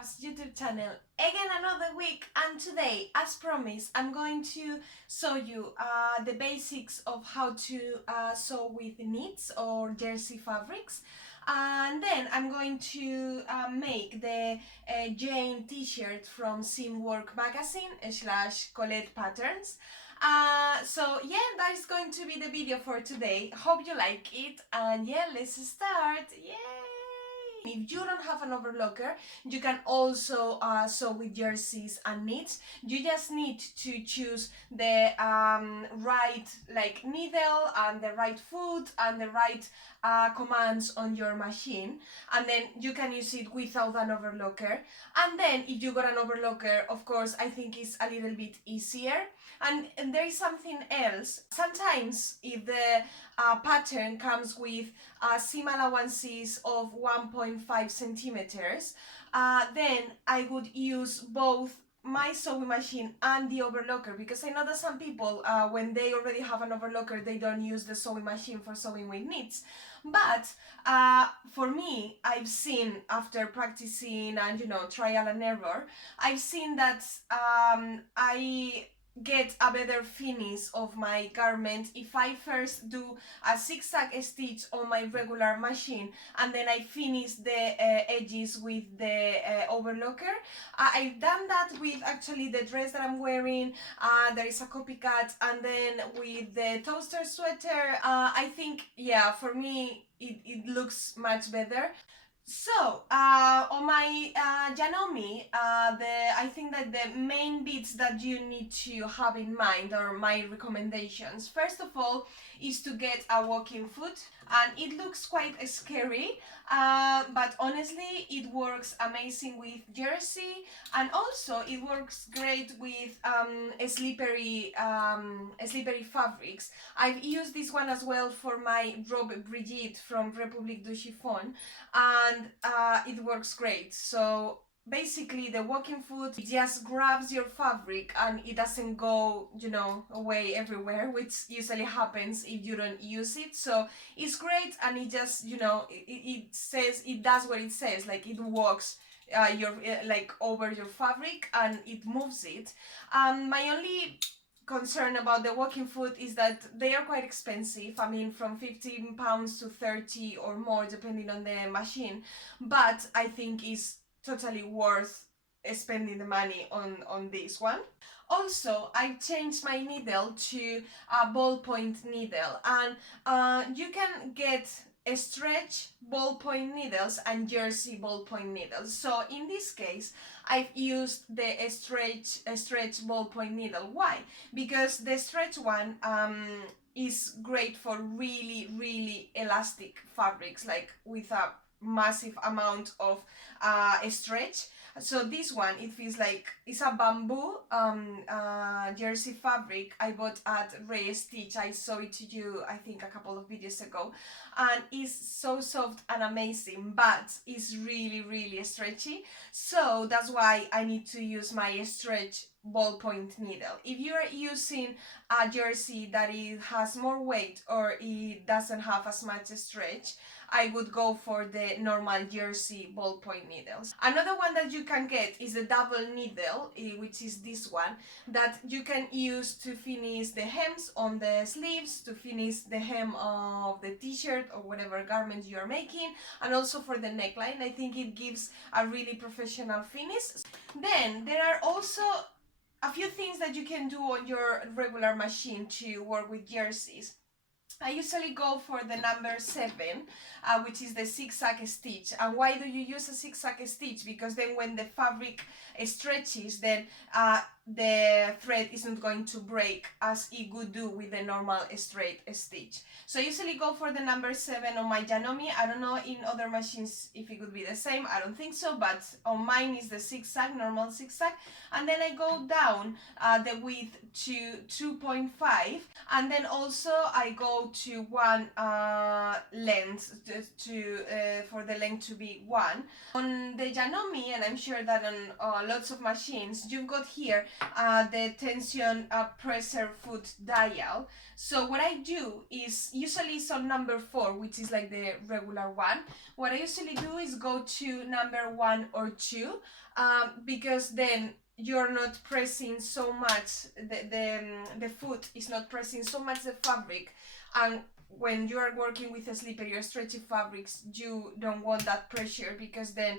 Crafts YouTube channel. Again another week, and today, as promised, I'm going to show you the basics of how to sew with knits or jersey fabrics. And then I'm going to make the Jane t-shirt from Seamwork magazine / Colette Patterns. So yeah, that is going to be the video for today. Hope you like it, and yeah, let's start. Yay! If you don't have an overlocker, you can also sew with jerseys and knits. You just need to choose the right needle and the right foot and the right commands on your machine, and then you can use it without an overlocker. And then if you got an overlocker, of course, I think it's a little bit easier. And there is something else. Sometimes if the pattern comes with seam allowances of 1.5 centimeters, then I would use both my sewing machine and the overlocker, because I know that some people, when they already have an overlocker, they don't use the sewing machine for sewing with knits. But for me, I've seen, after practicing and trial and error, I've seen that I get a better finish of my garment if I first do a zigzag stitch on my regular machine and then I finish the edges with the overlocker. I've done that with actually the dress that I'm wearing. There is a copycat, and then with the toaster sweater, I think, yeah, for me it looks much better. So, on my Janomi, I think that the main bits that you need to have in mind, or my recommendations, first of all, is to get a walking foot. And it looks quite scary, but honestly it works amazing with jersey, and also it works great with slippery fabrics. I've used this one as well for my robe Brigitte from Republique du Chiffon, and it works great. So basically the walking foot just grabs your fabric and it doesn't go, away everywhere, which usually happens if you don't use it. So it's great, and it just, it does what it says, like it walks over your fabric and it moves it. My only concern about the walking foot is that they are quite expensive. I mean, from £15 to 30 or more depending on the machine, but I think it's totally worth spending the money on this one. Also, I changed my needle to a ballpoint needle, and you can get stretch ballpoint needles and jersey ballpoint needles. So in this case, I've used the stretch ballpoint needle. Why? Because the stretch one is great for really elastic fabrics, like with a massive amount of stretch. So this one, it feels like it's a bamboo jersey fabric I bought at Ray Stitch. I showed it to you, I think, a couple of videos ago, and it's so soft and amazing, but it's really stretchy. So that's why I need to use my stretch ballpoint needle. If you are using a jersey that it has more weight or it doesn't have as much stretch, I would go for the normal jersey ballpoint needles. Another one that you can get is the double needle, which is this one, that you can use to finish the hems on the sleeves, to finish the hem of the t-shirt or whatever garment you are making, and also for the neckline. I think it gives a really professional finish. Then there are also a few things that you can do on your regular machine to work with jerseys. I usually go for the number 7, which is the zigzag stitch. And why do you use a zigzag stitch? Because then when the fabric stretches, then the thread isn't going to break as it would do with the normal straight stitch. So I usually go for the number 7 on my Janomi. I don't know in other machines if it would be the same. I don't think so, but on mine is the zigzag, normal zigzag. And then I go down the width to 2.5, and then also I go to one length for the length to be 1. On the Janomi, and I'm sure that on lots of machines, you've got here the tension presser foot dial. So what I do is, usually it's on number 4, which is like the regular one. What I usually do is go to number 1 or 2, because then you're not pressing so much, the foot is not pressing so much the fabric, and when you are working with a slippery or stretchy fabrics, you don't want that pressure, because then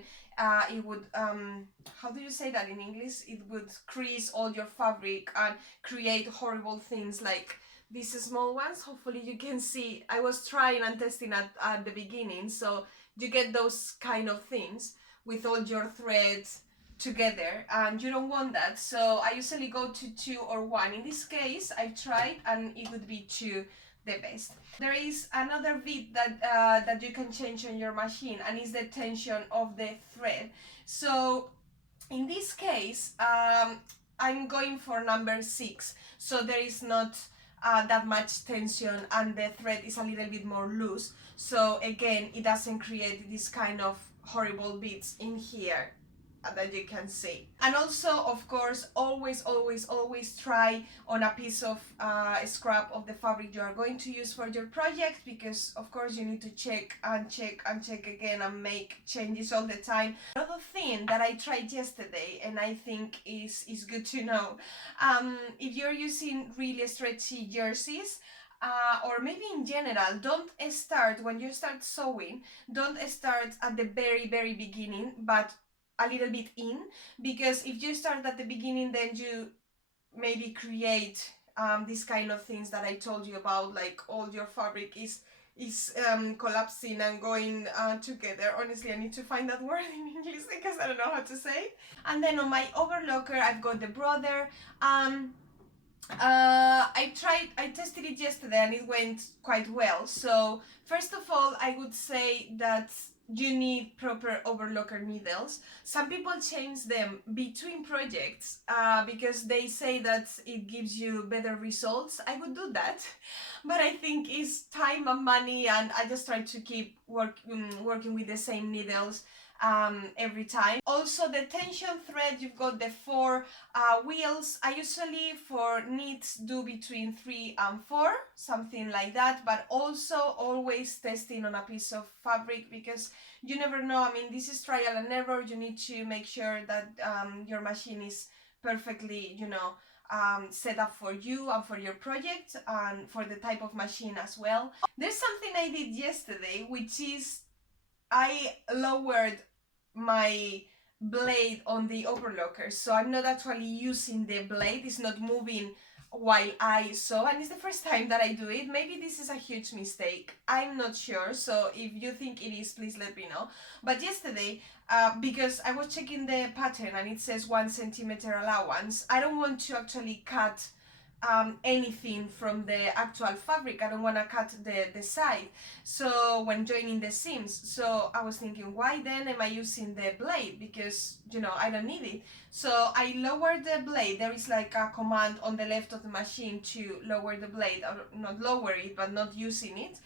it would, how do you say that in English? It would crease all your fabric and create horrible things like these small ones. Hopefully you can see, I was trying and testing at the beginning, so you get those kind of things with all your threads together, and you don't want that. So I usually go to 2 or 1. In this case I've tried and it would be 2 the best. There is another bit that that you can change on your machine, and is the tension of the thread. So in this case I'm going for number 6, so there is not that much tension and the thread is a little bit more loose, so again it doesn't create this kind of horrible bits in here that you can see. And also, of course, always try on a piece of scrap of the fabric you are going to use for your project, because of course you need to check and check and check again and make changes all the time. Another thing that I tried yesterday and I think is good to know, if you're using really stretchy jerseys, or maybe in general, don't start, when you start sewing, don't start at the very beginning, but a little bit in, because if you start at the beginning, then you maybe create these kind of things that I told you about, like all your fabric is collapsing and going together. Honestly, I need to find that word in English because I don't know how to say. And then on my overlocker, I've got the brother. I tested it yesterday and it went quite well. So first of all, I would say that you need proper overlocker needles. Some people change them between projects because they say that it gives you better results. I would do that, but I think it's time and money, and I just try to keep working with the same needles every time. Also, the tension thread, you've got the 4 wheels. I usually for knits do between 3 and 4, something like that, but also always testing on a piece of fabric, because you never know. I mean, this is trial and error. You need to make sure that your machine is perfectly, you know, set up for you and for your project and for the type of machine as well. There's something I did yesterday, which is I lowered my blade on the overlocker, so I'm not actually using the blade, it's not moving while I sew, and it's the first time that I do it. Maybe this is a huge mistake, I'm not sure, so if you think it is, please let me know. But yesterday, because I was checking the pattern and it says 1 centimeter allowance, I don't want to actually cut anything from the actual fabric. I don't want to cut the side, so when joining the seams, so I was thinking, why then am I using the blade, because you know I don't need it. So I lowered the blade. There is like a command on the left of the machine to lower the blade, or not lower it but not using it,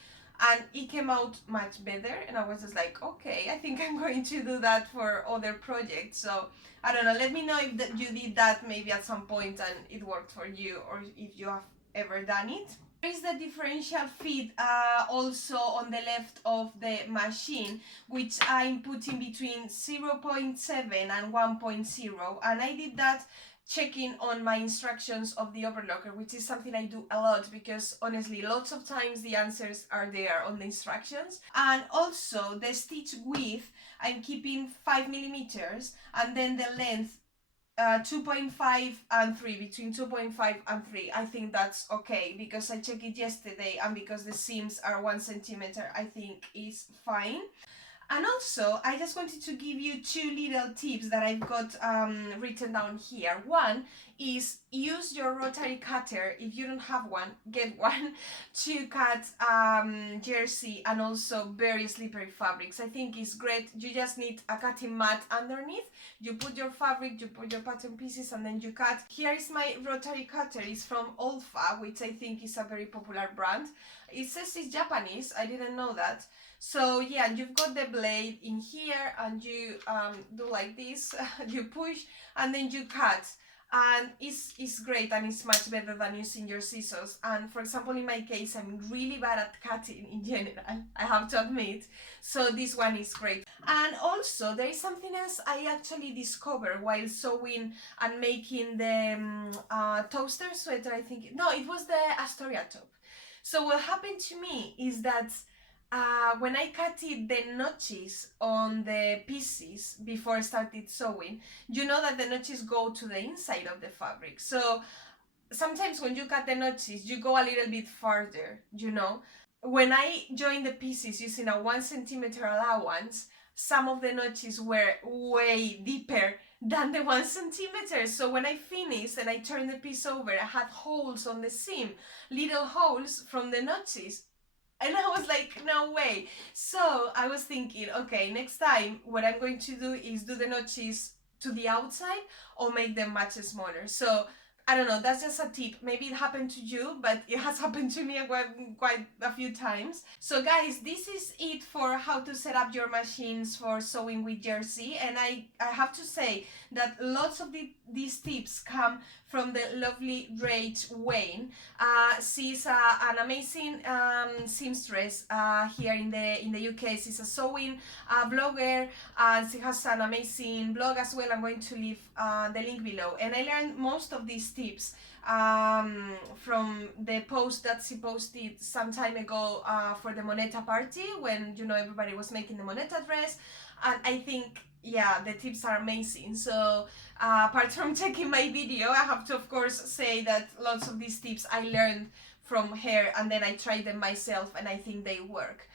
and it came out much better, and I was just like, okay, I think I'm going to do that for other projects. So I don't know, let me know if you did that maybe at some point and it worked for you, or if you have ever done it. There is the differential feed also on the left of the machine, which I'm putting between 0.7 and 1.0, and I did that checking on my instructions of the overlocker, which is something I do a lot, because honestly lots of times the answers are there on the instructions. And also the stitch width, I'm keeping 5 millimeters, and then the length 2.5 and 3, between 2.5 and 3. I think that's okay, because I checked it yesterday, and because the seams are 1 centimeter, I think is fine. And also, I just wanted to give you 2 little tips that I've got written down here. One is use your rotary cutter. If you don't have one, get one to cut jersey and also very slippery fabrics. I think it's great. You just need a cutting mat underneath. You put your fabric, you put your pattern pieces, and then you cut. Here is my rotary cutter. It's from Olfa, which I think is a very popular brand. It says it's Japanese. I didn't know that. So yeah, you've got the blade in here, and you do like this, you push, and then you cut. and it's great, and it's much better than using your scissors. And for example, in my case, I'm really bad at cutting in general, I have to admit, so this one is great. And also there is something else I actually discovered while sewing and making the toaster sweater, I think. No, it was the Astoria top. So what happened to me is that when I cut the notches on the pieces before I started sewing, you know that the notches go to the inside of the fabric. So sometimes when you cut the notches, you go a little bit further, you know. When I joined the pieces using a 1 centimeter allowance, some of the notches were way deeper than the 1 centimeter. So when I finished and I turned the piece over, I had holes on the seam, little holes from the notches. And I was like, no way. So I was thinking, okay, next time what I'm going to do is do the notches to the outside or make them much smaller. So I don't know, that's just a tip. Maybe it happened to you, but it has happened to me quite a few times. So guys, this is it for how to set up your machines for sewing with jersey. And I have to say that lots of these tips come from the lovely Rach Wayne. She's an amazing seamstress here in the UK. She's a sewing blogger, and she has an amazing blog as well. I'm going to leave the link below. And I learned most of these tips from the post that she posted some time ago for the Moneta party, when, you know, everybody was making the Moneta dress. And I think, yeah, the tips are amazing. So apart from checking my video, I have to of course say that lots of these tips I learned from her, and then I tried them myself, and I think they work.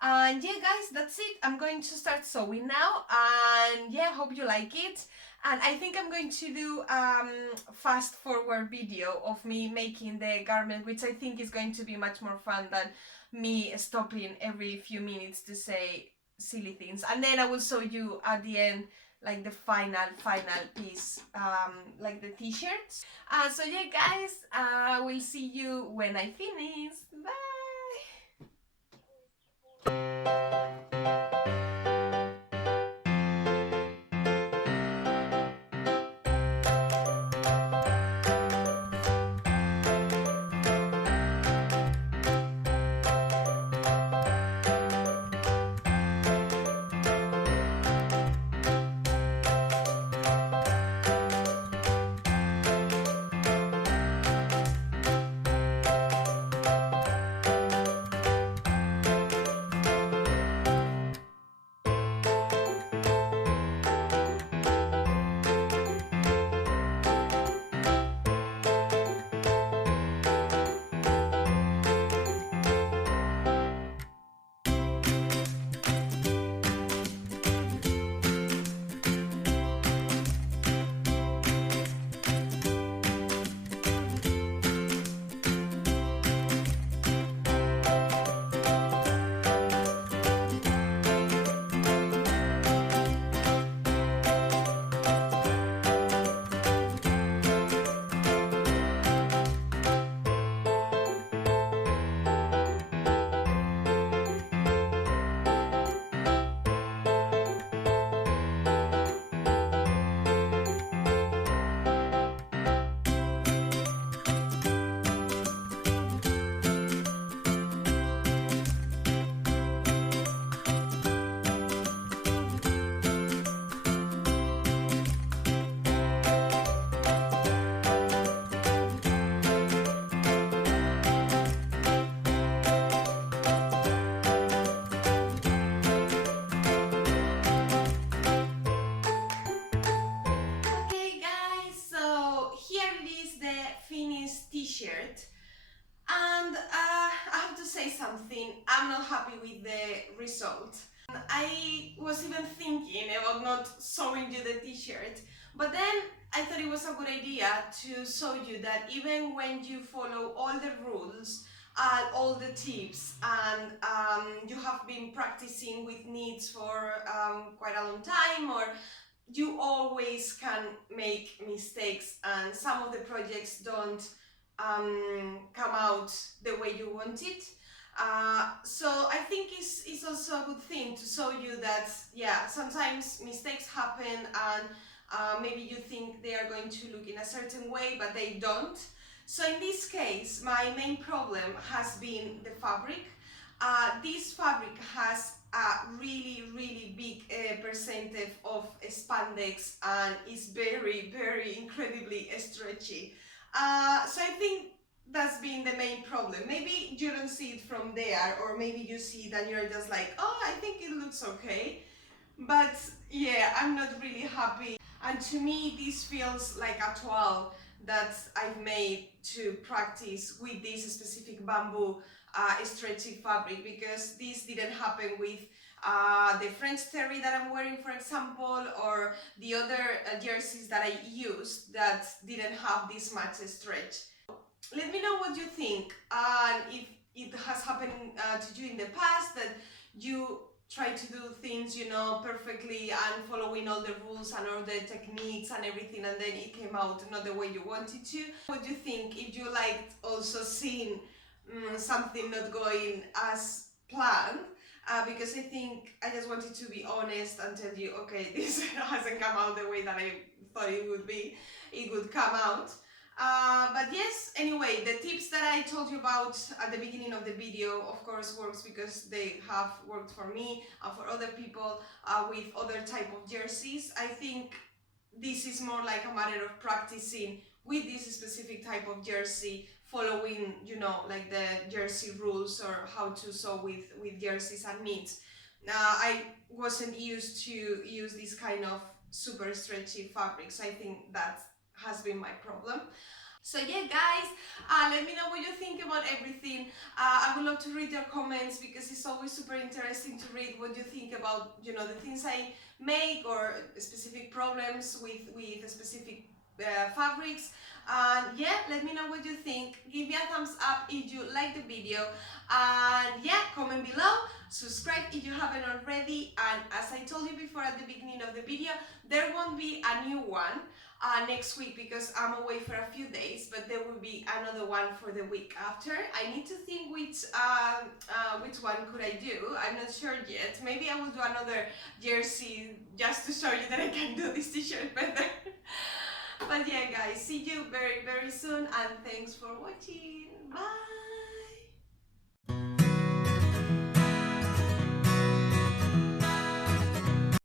And yeah guys, that's it. I'm going to start sewing now, and yeah, hope you like it. And I think I'm going to do fast forward video of me making the garment, which I think is going to be much more fun than me stopping every few minutes to say silly things. And then I will show you at the end like the final piece, like the t-shirts. So yeah guys, I will see you when I finish. Bye. T-shirt, and I have to say something. I'm not happy with the result. I was even thinking about not showing you the t-shirt, but then I thought it was a good idea to show you that even when you follow all the rules and all the tips, and you have been practicing with knits for quite a long time, or you always can make mistakes, and some of the projects don't come out the way you want it. So I think it's also a good thing to show you that, yeah, sometimes mistakes happen, and Maybe you think they are going to look in a certain way, but they don't. So in this case, my main problem has been the fabric. This fabric has a really big percentage of spandex and is very incredibly stretchy. So I think that's been the main problem. Maybe you don't see it from there, or maybe you see it and you're just like, oh, I think it looks okay. But yeah, I'm not really happy. And to me, this feels like a toile that I've made to practice with this specific bamboo stretchy fabric, because this didn't happen with the French terry that I'm wearing, for example, or the other jerseys that I used that didn't have this much stretch. Let me know what you think, and if it has happened to you in the past that you try to do things, you know, perfectly and following all the rules and all the techniques and everything, and then it came out not the way you wanted to. What do you think? If you liked also seeing something not going as planned, because I think I just wanted to be honest and tell you, okay, this hasn't come out the way that I thought it would come out. But yes, anyway, the tips that I told you about at the beginning of the video, of course, works because they have worked for me and for other people with other type of jerseys. I think this is more like a matter of practicing with this specific type of jersey, following, you know, like the jersey rules or how to sew with jerseys and knits. I wasn't used to use this kind of super stretchy fabrics. I think that has been my problem. So yeah, guys, let me know what you think about everything. I would love to read your comments, because it's always super interesting to read what you think about, you know, the things I make or specific problems with specific fabrics. And yeah, let me know what you think. Give me a thumbs up if you like the video, and yeah, comment below, subscribe if you haven't already. And as I told you before at the beginning of the video, there won't be a new one next week because I'm away for a few days, but there will be another one for the week after. I need to think which one could I do. I'm not sure yet. Maybe I will do another jersey just to show you that I can do this t-shirt better. But yeah, guys, see you very soon, and thanks for watching. Bye.